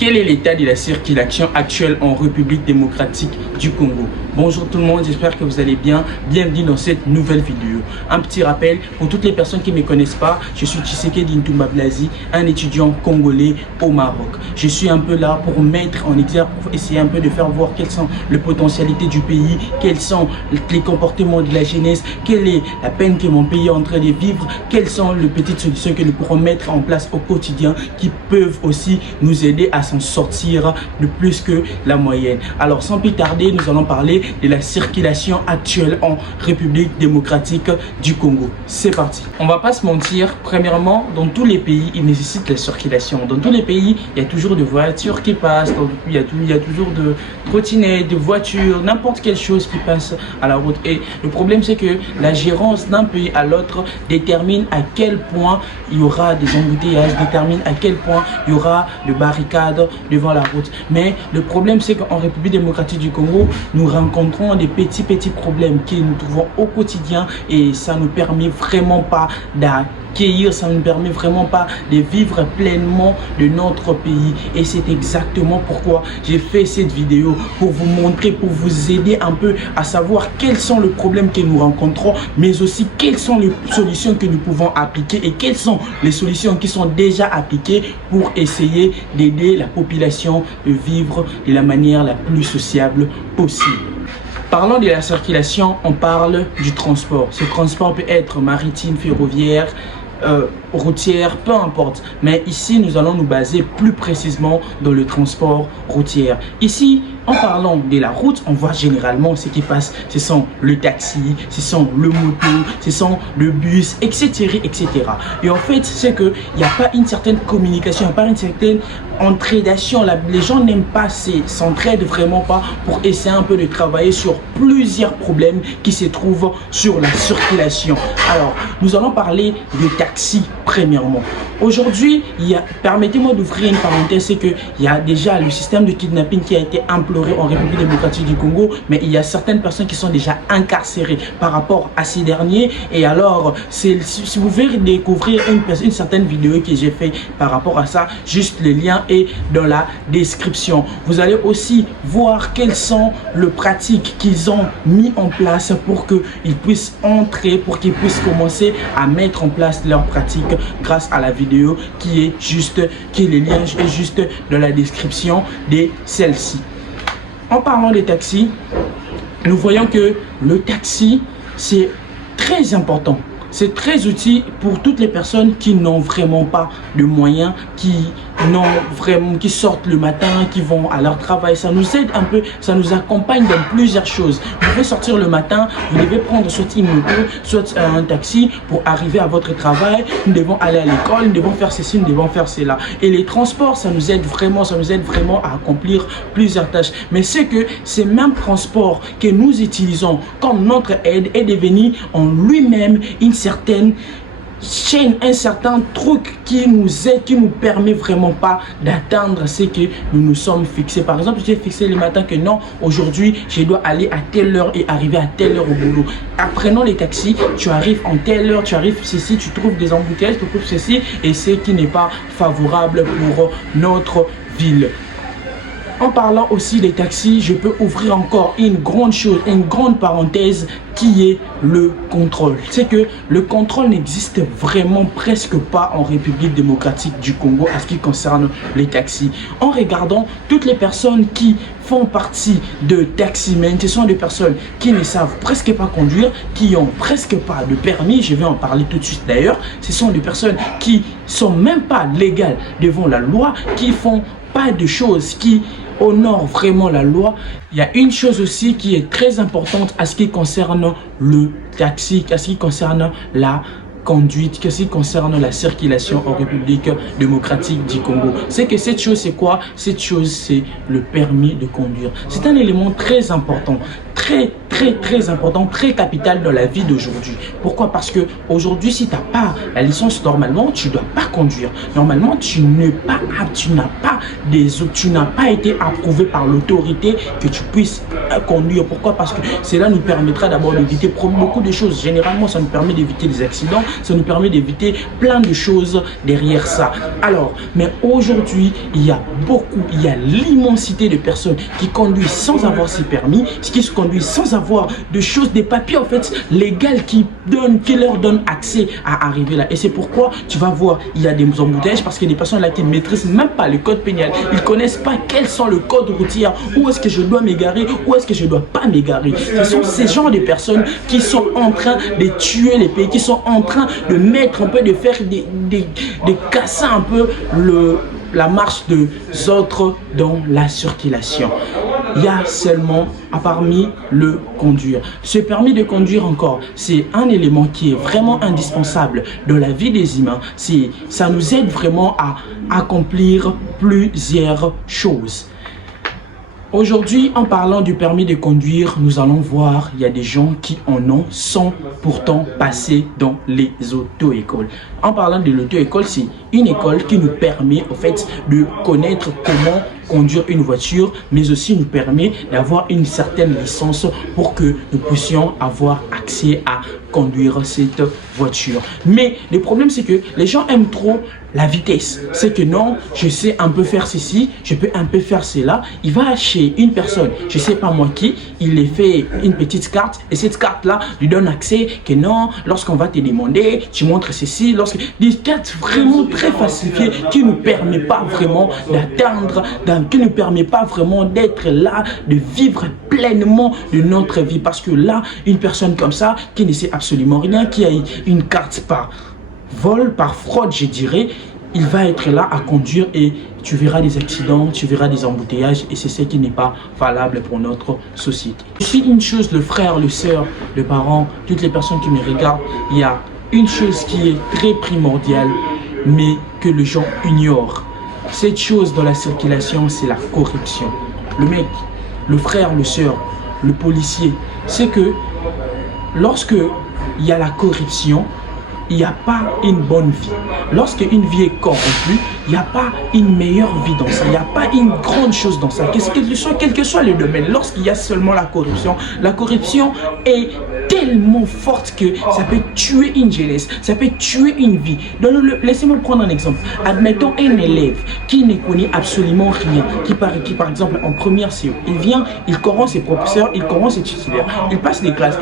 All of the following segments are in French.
Quel est l'état de la circulation actuelle en République démocratique du Congo? Bonjour tout le monde, j'espère que vous allez bien. Bienvenue dans cette nouvelle vidéo. Un petit rappel pour toutes les personnes qui ne me connaissent pas, je suis Tshisekedi Ntoumba Blazi, un étudiant congolais au Maroc. Je suis un peu là pour mettre en exergue, pour essayer un peu de faire voir quelles sont les potentialités du pays, quels sont les comportements de la jeunesse, quelle est la peine que mon pays est en train de vivre, quelles sont les petites solutions que nous pourrons mettre en place au quotidien qui peuvent aussi nous aider à s'en sortir de plus que la moyenne. Alors sans plus tarder, nous allons parler de la circulation actuelle en République démocratique du Congo. C'est parti. On va pas se mentir, premièrement, dans tous les pays, il nécessite la circulation. Dans tous les pays, il y a toujours des voitures qui passent, il y a toujours de trottinettes, de voitures, n'importe quelle chose qui passe à la route. Et le problème, c'est que la gérance d'un pays à l'autre détermine à quel point il y aura des embouteillages, détermine à quel point il y aura de barricades devant la route. Mais le problème, c'est qu'en République démocratique du Congo, nous rencontrons des petits problèmes que nous trouvons au quotidien et ça ne nous permet vraiment pas d'accueillir, ça ne nous permet vraiment pas de vivre pleinement de notre pays. Et c'est exactement pourquoi j'ai fait cette vidéo, pour vous montrer, pour vous aider un peu à savoir quels sont les problèmes que nous rencontrons, mais aussi quelles sont les solutions que nous pouvons appliquer et quelles sont les solutions qui sont déjà appliquées pour essayer d'aider la population de vivre de la manière la plus sociable possible. Parlant de la circulation, on parle du transport. Ce transport peut être maritime, ferroviaire, routière, peu importe. Mais ici, nous allons nous baser plus précisément dans le transport routier. Ici, en parlant de la route, on voit généralement ce qui passe. Ce sont le taxi, ce sont le moto, ce sont le bus, etc. etc. Et en fait, c'est qu'il n'y a pas une certaine communication, il n'y a pas une certaine entraidation. Les gens n'aiment pas s'entraident vraiment pas pour essayer un peu de travailler sur plusieurs problèmes qui se trouvent sur la circulation. Alors, nous allons parler de taxi premièrement. Aujourd'hui, permettez-moi d'ouvrir une parenthèse, c'est qu'il y a déjà le système de kidnapping qui a été imploré en République démocratique du Congo, mais il y a certaines personnes qui sont déjà incarcérées par rapport à ces derniers. Et alors, si vous voulez découvrir une certaine vidéo que j'ai fait par rapport à ça, juste le lien est dans la description. Vous allez aussi voir quelles sont les pratiques qu'ils ont mis en place pour qu'ils puissent entrer, pour qu'ils puissent commencer à mettre en place leurs pratiques grâce à la vidéo le lien est juste dans la description de celle-ci. En parlant des taxis, nous voyons que le taxi, c'est très important. C'est très utile pour toutes les personnes qui n'ont vraiment pas de moyens, qui sortent le matin, qui vont à leur travail. Ça nous aide un peu, ça nous accompagne dans plusieurs choses. Vous devez sortir le matin, vous devez prendre soit une moto, soit un taxi pour arriver à votre travail. Nous devons aller à l'école, nous devons faire ceci, nous devons faire cela. Et les transports, ça nous aide vraiment à accomplir plusieurs tâches. Mais c'est que ces mêmes transports que nous utilisons comme notre aide est devenu en lui-même une certaine chaîne, un certain truc qui nous aide, qui nous permet vraiment pas d'atteindre ce que nous nous sommes fixés. Par exemple, j'ai fixé le matin que non, aujourd'hui, je dois aller à telle heure et arriver à telle heure au boulot. Apprenant les taxis, tu arrives en telle heure, tu arrives ceci, tu trouves des embouteillages, tu trouves ceci, et ce qui n'est pas favorable pour notre ville. En parlant aussi des taxis, je peux ouvrir encore une grande chose, une grande parenthèse qui est le contrôle. C'est que le contrôle n'existe vraiment presque pas en République démocratique du Congo à ce qui concerne les taxis. En regardant toutes les personnes qui font partie de taximen, ce sont des personnes qui ne savent presque pas conduire, qui ont presque pas de permis, je vais en parler tout de suite d'ailleurs. Ce sont des personnes qui sont même pas légales devant la loi, qui font pas de choses qui honore vraiment la loi. Il y a une chose aussi qui est très importante à ce qui concerne le taxi, à ce qui concerne la conduite, que ce qui concerne la circulation en République démocratique du Congo. C'est que cette chose, c'est quoi? Cette chose, c'est le permis de conduire. C'est un élément très important, très très important, très capital dans la vie d'aujourd'hui. Pourquoi? Parce que aujourd'hui, si tu n'as pas la licence, normalement, tu ne dois pas conduire. Normalement, tu n'as pas été approuvé par l'autorité que tu puisses conduire. Pourquoi? Parce que cela nous permettra d'abord d'éviter beaucoup de choses. Généralement, ça nous permet d'éviter des accidents, ça nous permet d'éviter plein de choses derrière ça. Alors, mais aujourd'hui, il y a l'immensité de personnes qui conduisent sans avoir ces permis, qui se conduisent sans avoir de choses, des papiers en fait légaux qui leur donnent accès à arriver là. Et c'est pourquoi tu vas voir, il y a des embouteillages parce qu'il y a des personnes là qui ne maîtrisent même pas le code pénal. Ils ne connaissent pas quels sont le code routier, où est-ce que je dois m'égarer, où est-ce que je ne dois pas m'égarer. Ce sont ces genres de personnes qui sont en train de tuer les pays, qui sont en train de mettre un peu, de faire de casser un peu la marche des autres dans la circulation. Il y a seulement parmi le conduire. Ce permis de conduire encore, c'est un élément qui est vraiment indispensable dans la vie des humains. Ça nous aide vraiment à accomplir plusieurs choses. Aujourd'hui, en parlant du permis de conduire, nous allons voir, il y a des gens qui en ont sans pourtant passer dans les auto-écoles. En parlant de l'auto-école, c'est une école qui nous permet au fait de connaître comment conduire une voiture, mais aussi nous permet d'avoir une certaine licence pour que nous puissions avoir accès à conduire cette voiture. Mais le problème, c'est que les gens aiment trop la vitesse. C'est que non, je sais un peu faire ceci, je peux un peu faire cela. Il va chez une personne, je sais pas moi qui, il lui fait une petite carte et cette carte-là lui donne accès que non, lorsqu'on va te demander, tu montres ceci, des cartes vraiment très falsifiées qui ne permet pas vraiment d'atteindre, qui ne permet pas vraiment d'être là, de vivre pleinement de notre vie. Parce que là, une personne comme ça, qui ne sait absolument rien, qui a une carte par vol, par fraude, je dirais, il va être là à conduire et tu verras des accidents, tu verras des embouteillages et c'est ce qui n'est pas valable pour notre société. Si une chose, le frère, le soeur, le parent, toutes les personnes qui me regardent, il y a une chose qui est très primordiale, mais que les gens ignorent. Cette chose dans la circulation, c'est la corruption. Le mec, le frère, le soeur, le policier, c'est que lorsque il y a la corruption, il n'y a pas une bonne vie. Lorsque une vie est corrompue, il n'y a pas une meilleure vie dans ça. Il n'y a pas une grande chose dans ça. Quel que soit le domaine, lorsqu'il y a seulement la corruption est tellement forte que ça peut tuer une jeunesse, ça peut tuer une vie. Laissez-moi prendre un exemple. Admettons un élève qui ne connaît absolument rien, qui par exemple en première CO, il vient, il corrompt ses professeurs, il corrompt ses titulaires, il passe des classes,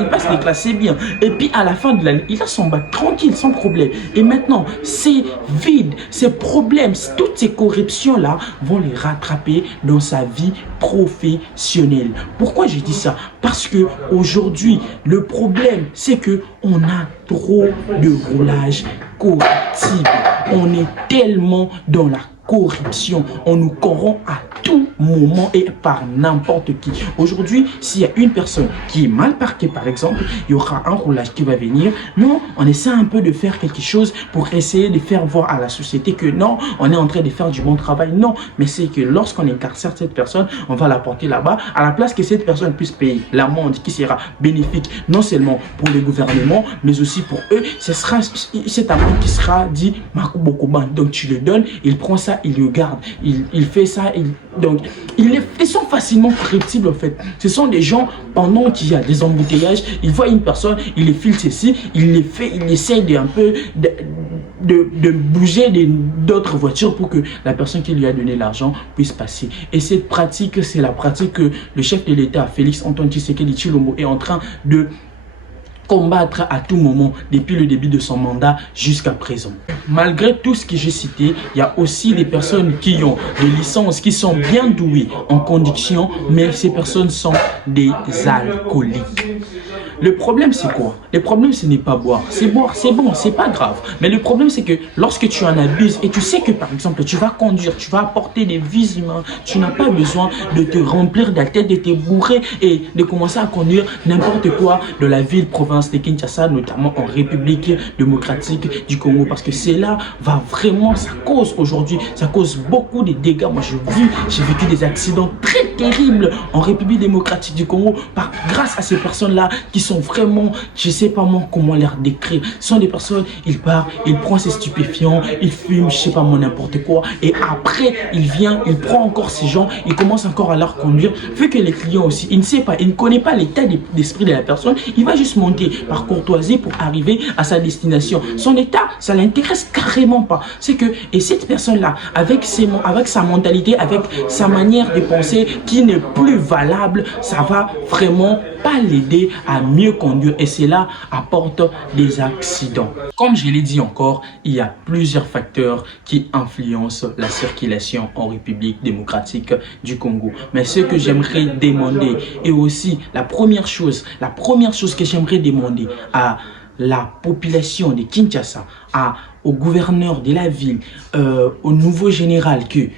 c'est bien. Et puis à la fin de l'année, il a son bac tranquille, sans problème. Et maintenant, ces vides, ces problèmes, toutes ces corruptions-là vont les rattraper dans sa vie professionnelle. Pourquoi je dis ça? Parce que aujourd'hui, le problème, c'est que on a trop de roulage corruptible. On est tellement dans la corruption, on nous corrompt à tout moment et par n'importe qui. Aujourd'hui, s'il y a une personne qui est mal parquée par exemple, il y aura un roulage qui va venir. Non, on essaie un peu de faire quelque chose pour essayer de faire voir à la société que non, on est en train de faire du bon travail. Non, mais c'est que lorsqu'on incarcère cette personne, on va la porter là-bas à la place que cette personne puisse payer l'amende qui sera bénéfique non seulement pour le gouvernement, mais aussi pour eux. Ce sera cette amende qui sera dit Makubokoban. Donc tu le donnes, il prend ça, il le garde, il fait ça, donc ils sont facilement corruptibles en fait. Ce sont des gens, pendant qu'il y a des embouteillages, ils voient une personne, il les file ceci, il essaie de un peu de bouger d'autres voitures pour que la personne qui lui a donné l'argent puisse passer. Et cette pratique, c'est la pratique que le chef de l'État, Félix Antoine Tshisekedi Tshilombo, est en train de combattre à tout moment depuis le début de son mandat jusqu'à présent. Malgré tout ce que j'ai cité, il y a aussi des personnes qui ont des licences, qui sont bien douées en conduction, mais ces personnes sont des alcooliques. Le problème, c'est quoi? Le problème, ce n'est pas boire. C'est boire, c'est bon, c'est pas grave. Mais le problème, c'est que lorsque tu en abuses et tu sais que, par exemple, tu vas conduire, tu vas apporter des vies humaines, tu n'as pas besoin de te remplir de la tête, de te bourrer et de commencer à conduire n'importe quoi de la ville, province de Kinshasa, notamment en République démocratique du Congo. Parce que cela va vraiment, ça cause aujourd'hui, ça cause beaucoup de dégâts. Moi, j'ai vécu des accidents très terrible en République démocratique du Congo grâce à ces personnes-là qui sont vraiment, je sais pas moi comment les décrire. Ce sont des personnes, ils partent, ils prennent ces stupéfiants, ils fument, je sais pas moi n'importe quoi. Et après, il vient, il prend encore ces gens, il commence encore à leur conduire. Vu que les clients aussi, il ne sait pas, il ne connaît pas l'état d'esprit de la personne, il va juste monter par courtoisie pour arriver à sa destination. Son état, ça l'intéresse carrément pas. C'est que, et cette personne-là, avec sa mentalité, avec sa manière de penser qui n'est plus valable, ça va vraiment pas l'aider à mieux conduire et cela apporte des accidents. Comme je l'ai dit encore, il y a plusieurs facteurs qui influencent la circulation en République démocratique du Congo. Mais ce que j'aimerais demander et aussi la première chose que j'aimerais demander à la population de Kinshasa, au gouverneur de la ville, au nouveau général que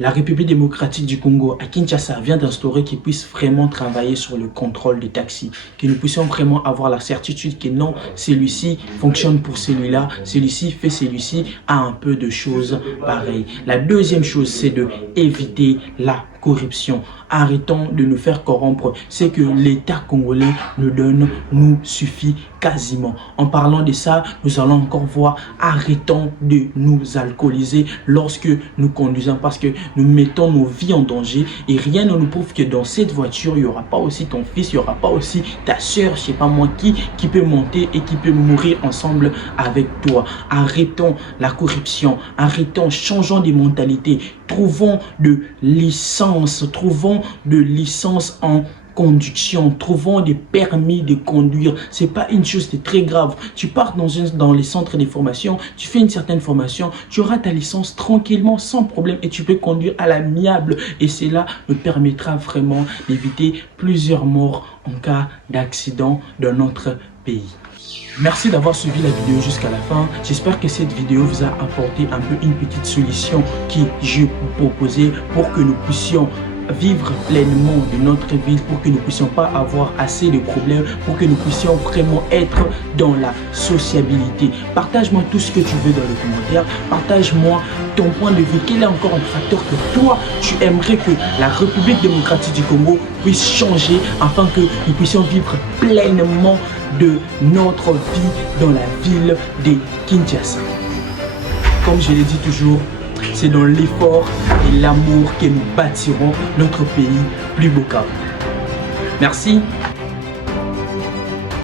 la République démocratique du Congo à Kinshasa vient d'instaurer qu'il puisse vraiment travailler sur le contrôle des taxis, que nous puissions vraiment avoir la certitude que non, celui-ci fonctionne pour celui-là, celui-ci fait celui-ci, a un peu de choses pareilles. La deuxième chose, c'est de éviter la corruption. Arrêtons de nous faire corrompre. C'est que l'État congolais nous donne, nous suffit quasiment. En parlant de ça, nous allons encore voir, arrêtons de nous alcooliser lorsque nous conduisons parce que nous mettons nos vies en danger et rien ne nous prouve que dans cette voiture, il n'y aura pas aussi ton fils, il n'y aura pas aussi ta soeur, je sais pas moi qui peut monter et qui peut mourir ensemble avec toi. Arrêtons la corruption, arrêtons, changeons de mentalité, trouvons de licence en conduction, trouvons des permis de conduire. C'est pas une chose de très grave. Tu pars dans les centres de formation, tu fais une certaine formation, tu auras ta licence tranquillement, sans problème et tu peux conduire à l'amiable et cela me permettra vraiment d'éviter plusieurs morts en cas d'accident dans notre pays. Merci d'avoir suivi la vidéo jusqu'à la fin. J'espère que cette vidéo vous a apporté un peu une petite solution qui je vous proposais pour que nous puissions vivre pleinement de notre vie, pour que nous ne puissions pas avoir assez de problèmes, pour que nous puissions vraiment être dans la sociabilité. Partage-moi tout ce que tu veux dans les commentaires. Partage-moi ton point de vue. Quel est encore un facteur que toi, tu aimerais que la République démocratique du Congo puisse changer afin que nous puissions vivre pleinement de notre vie dans la ville de Kinshasa. Comme je l'ai dit toujours, c'est dans l'effort et l'amour que nous bâtirons notre pays plus beau qu'avant. Merci.